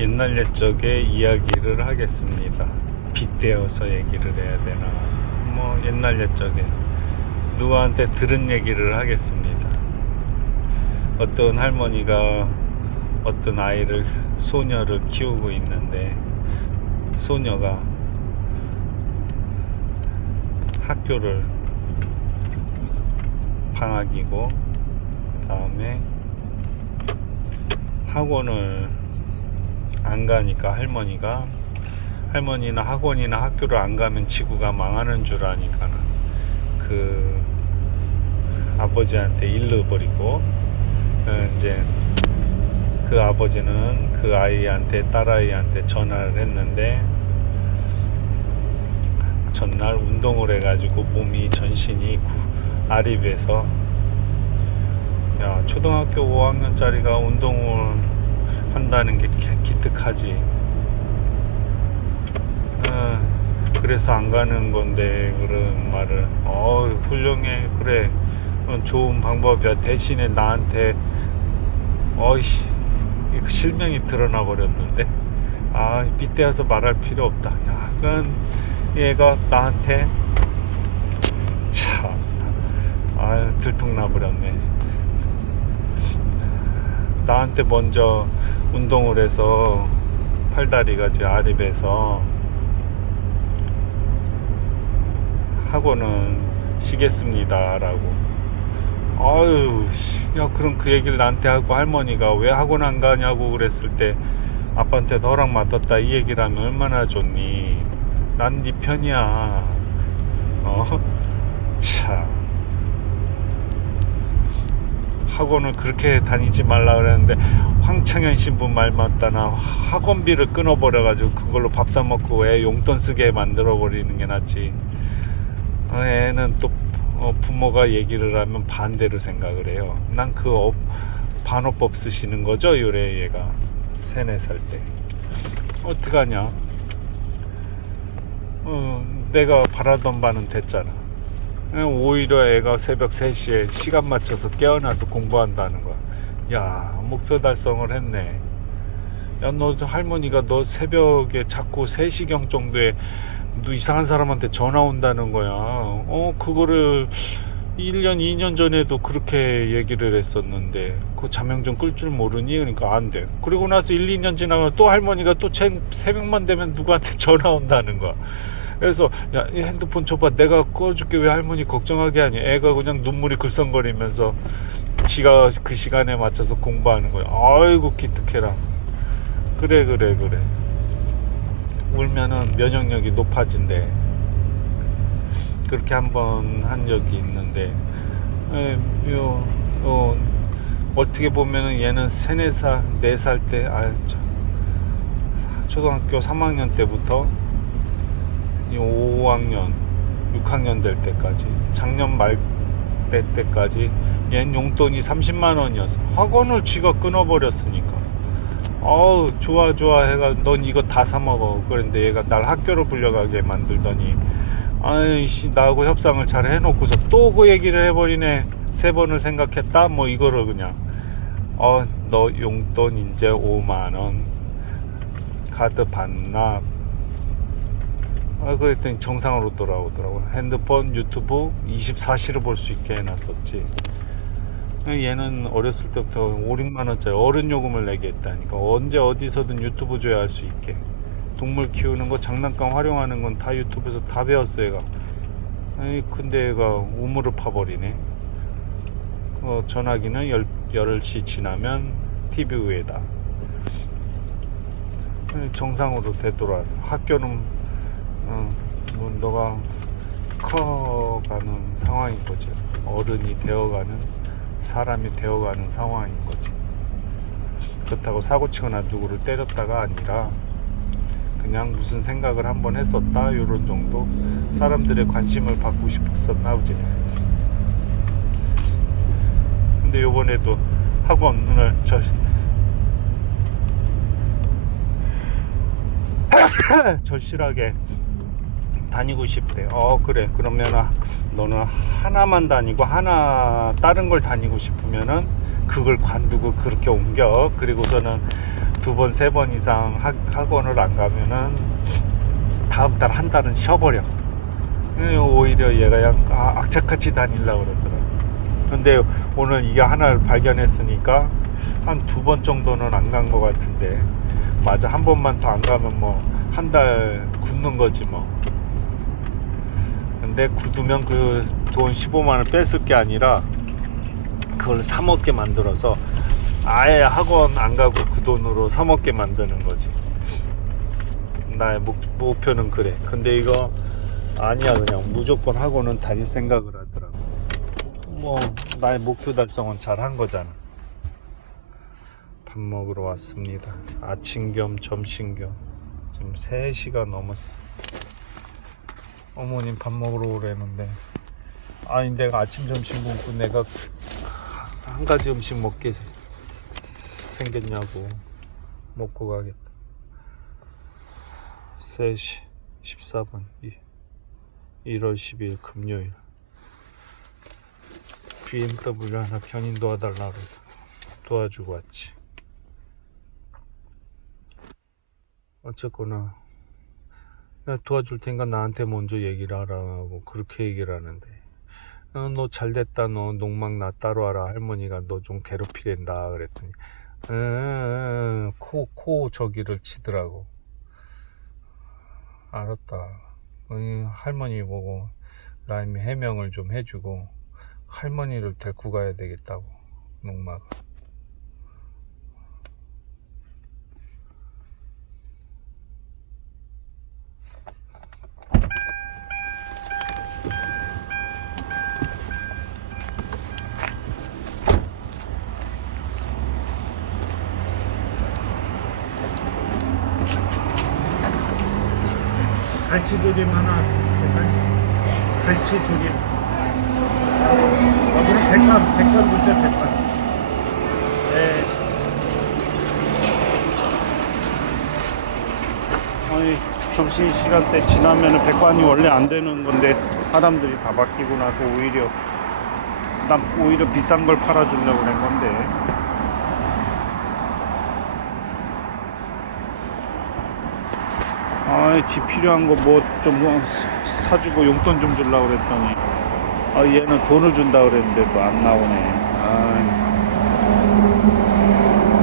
옛날 옛적의 이야기를 하겠습니다. 빗대어서 얘기를 해야 되나? 뭐 옛날 옛적에 누구한테 들은 얘기를 하겠습니다. 어떤 할머니가 어떤 아이를 소녀를 키우고 있는데 소녀가 학교를 방학이고 그 다음에 학원을 안 가니까 할머니가 할머니나 학원이나 학교를 안 가면 지구가 망하는 줄 아니까는 그 아버지한테 일러버리고 어, 이제 그 아버지는 그 아이한테 딸아이한테 전화를 했는데 전날 운동을 해가지고 몸이 전신이 구, 아립해서 야 초등학교 5학년짜리가 운동을 한다는 게 기- 기특하지. 어, 그래서 안 가는 건데 그런 말을. 어 훌륭해. 그래. 좋은 방법이야. 대신에 나한테 어이씨 실명이 드러나 버렸는데. 아 빗대어서 말할 필요 없다. 야 그건 얘가 나한테 참 아, 들통나 버렸네. 나한테 먼저 운동을 해서 팔다리가 제 아립에서 학원은 쉬겠습니다라고. 아유, 씨, 야 그럼 그 얘기를 나한테 하고 할머니가 왜 학원 안 가냐고 그랬을 때 아빠한테 너랑 맞았다 이 얘기를 하면 얼마나 좋니? 난 네 편이야. 어? 참. 학원을 그렇게 다니지 말라 그랬는데 황창현 신부 말 맞다나 학원비를 끊어버려 가지고 그걸로 밥 사 먹고 애 용돈 쓰게 만들어 버리는 게 낫지. 어, 애는 또 어, 부모가 얘기를 하면 반대로 생각을 해요. 난 그 반어법 쓰시는 거죠, 요래 얘가 세네 살 때. 어떡하냐? 어, 내가 바라던 바는 됐잖아. 예, 오히려 애가 새벽 3시에 시간 맞춰서 깨어나서 공부한다는 거야. 야, 목표 달성을 했네. 야, 너 할머니가 너 새벽에 자꾸 3시경 정도에 너 이상한 사람한테 전화 온다는 거야. 어, 그거를 1년, 2년 전에도 그렇게 얘기를 했었는데, 그 자명 좀끌줄 모르니? 그러니까 안 돼. 그리고 나서 1, 2년 지나면 또 할머니가 또쟤 새벽만 되면 누구한테 전화 온다는 거야. 그래서 야, 이 핸드폰 줘봐. 내가 꺼줄게. 왜 할머니 걱정하게 하니? 애가 그냥 눈물이 글썽거리면서 지가 그 시간에 맞춰서 공부하는 거야. 아이고 기특해라. 그래 그래 그래. 울면은 면역력이 높아진대. 그렇게 한번 한 적이 있는데, 에, 요, 어, 어떻게 보면은 얘는 세네 살, 네 살 때, 아, 저, 초등학교 3학년 때부터 이 5학년, 6학년 될 때까지, 작년 말 때 때까지 얜 용돈이 30만 원이었어. 학원을 쥐가 끊어버렸으니까. 어우 좋아 좋아 해가 넌 이거 다 사 먹어. 그런데 얘가 날 학교로 불려가게 만들더니 아이씨 나하고 협상을 잘 해놓고서 또 그 얘기를 해버리네. 세 번을 생각했다. 뭐 이거를 그냥 어 너 용돈 이제 5만 원 카드 반납 아, 그랬더니 정상으로 돌아오더라고. 핸드폰, 유튜브 24시를 볼수 있게 해놨었지. 얘는 어렸을 때부터 5, 6만 원짜리 어른 요금을 내게 했다니까. 언제 어디서든 유튜브 줘야 할 수 있게. 동물 키우는 거, 장난감 활용하는 건 다 유튜브에서 다 배웠어, 얘가. 아니, 근데 얘가 우물을 파버리네. 어, 전화기는 10, 10시 지나면 TV 위에다. 정상으로 되돌아와서 학교는 어, 뭐 너가 커가는 상황인 거지. 어른이 되어가는 사람이 되어가는 상황인 거지. 그렇다고 사고 치거나 누구를 때렸다가 아니라 그냥 무슨 생각을 한번 했었다 요런 정도 사람들의 관심을 받고 싶었었나 보지. 근데 요번에도 학원을 저 절실하게 다니고 싶대. 어 그래. 그러면 아, 너는 하나만 다니고 하나 다른 걸 다니고 싶으면은 그걸 관두고 그렇게 옮겨. 그리고서는 두 번, 세 번 이상 학, 학원을 안 가면은 다음 달 한 달은 쉬어버려. 예, 오히려 얘가 그냥 아, 악착같이 다니려고 그러더라. 근데 오늘 이게 하나를 발견했으니까 한 두 번 정도는 안 간 것 같은데 맞아 한 번만 더 안 가면 뭐 한달 굳는 거지 뭐. 근데 굳으면 그 돈 15만 원 뺐을 게 아니라 그걸 사 먹게 만들어서 아예 학원 안 가고 그 돈으로 사 먹게 만드는 거지. 나의 목, 목표는 그래. 근데 이거 아니야 그냥 무조건 학원은 다닐 생각을 하더라고. 뭐 나의 목표 달성은 잘 한 거잖아. 밥 먹으러 왔습니다. 아침 겸 점심 겸 지금 3시가 넘었어. 어머님 밥 먹으러 오래는데. 아니 내가 아침 점심 먹고 내가 한 가지 음식 먹게 생- 생겼냐고 먹고 가겠다. 3시 14분. 1월 12일 금요일. BMW 하나 견인 도와달라고 도와주고 왔지. 어쨌거나 야, 도와줄 테니까 나한테 먼저 얘기를 하라고 그렇게 얘기를 하는데 어, 너 잘됐다. 너 농막 나 따로 와라. 할머니가 너 좀 괴롭히댄다 그랬더니 코, 코 저기를 치더라고. 알았다. 어, 할머니 보고 라임이 해명을 좀 해주고 할머니를 데리고 가야 되겠다고 농막 갈치조림 하나 할까요? 갈치조림. 아 그럼 백반 백반 주세요 백반 네. 아니 점심시간 때 지나면 백반이 원래 안 되는 건데 사람들이 다 바뀌고 나서 오히려 난 오히려 비싼 걸 팔아주려고 그런 건데 아, 집 필요한 거 뭐 좀 사주고 용돈 좀 주려고 그랬더니 아, 얘는 돈을 준다 그랬는데도 안 나오네. 아,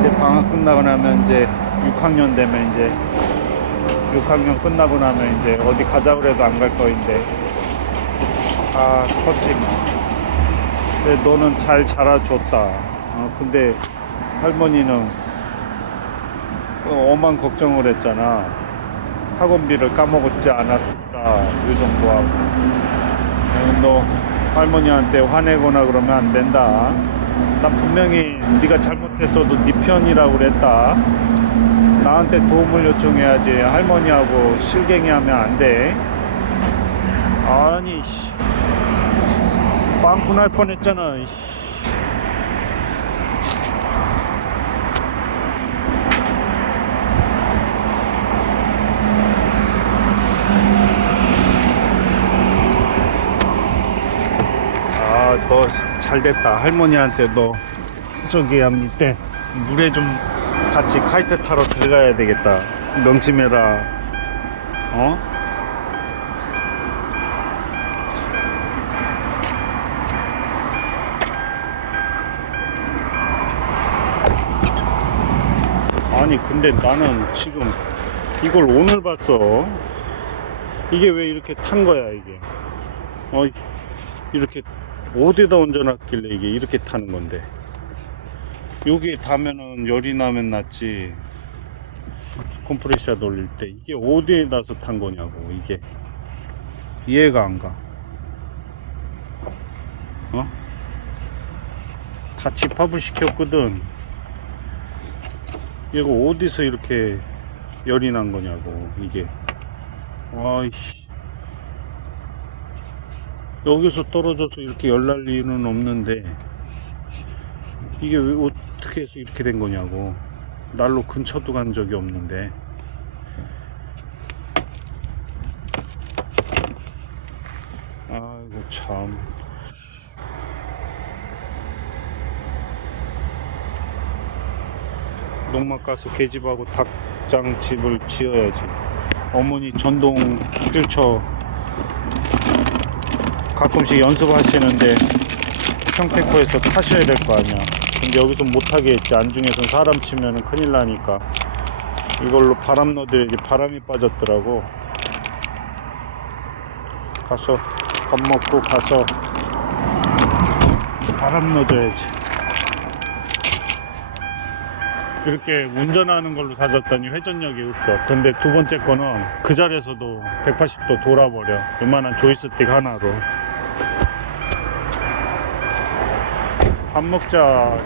이제 방학 끝나고 나면 이제 6학년 되면 이제 6학년 끝나고 나면 이제 어디 가자 그래도 안 갈 거인데 아 컸지 뭐. 근데 너는 잘 자라줬다. 어, 근데 할머니는 어, 엄한 걱정을 했잖아. 학원비를 까먹었지 않았을까? 이 정도 하고 어, 너 할머니한테 화내거나 그러면 안 된다. 난 분명히 네가 잘못했어도 네 편이라고 그랬다. 나한테 도움을 요청해야지 할머니하고 실갱이하면 안돼. 아니 씨. 빵꾸 날 뻔했잖아 씨. 아, 너 잘됐다. 할머니한테 너 저기 밑에 물에 좀 같이 카이트 타러 들어가야 되겠다. 명심해라. 어? 아니, 근데 나는 지금 이걸 오늘 봤어. 이게 왜 이렇게 탄 거야, 이게? 어, 이렇게 어디다 얹어놨길래 이게 이렇게 타는 건데? 여기에 닿으면은 열이 나면 낫지. 컴프레셔 돌릴 때 이게 어디에 놔서 탄 거냐고 이게. 이해가 안가. 어? 다 집합을 시켰거든. 이거 어디서 이렇게 열이 난 거냐고 이게. 와이씨 여기서 떨어져서 이렇게 열 날 리는 없는데 이게 왜 어떻게 해서 이렇게 된 거냐고. 난로 근처도 간 적이 없는데. 아이고 참. 농막 가서 계집하고 닭장 집을 지어야지. 어머니 전동 휠처 가끔씩 연습하시는데 평택호에서 타셔야 될 거 아니야. 근데 여기서 못하게 했지. 안중에선 사람 치면은 큰일 나니까. 이걸로 바람 넣어드려야지. 바람이 빠졌더라고. 가서 밥 먹고 가서 바람 넣어줘야지. 이렇게 운전하는 걸로 사줬더니 회전력이 없어. 근데 두 번째 거는 그 자리에서도 180도 돌아버려. 웬만한 조이스틱 하나로. 밥 먹자.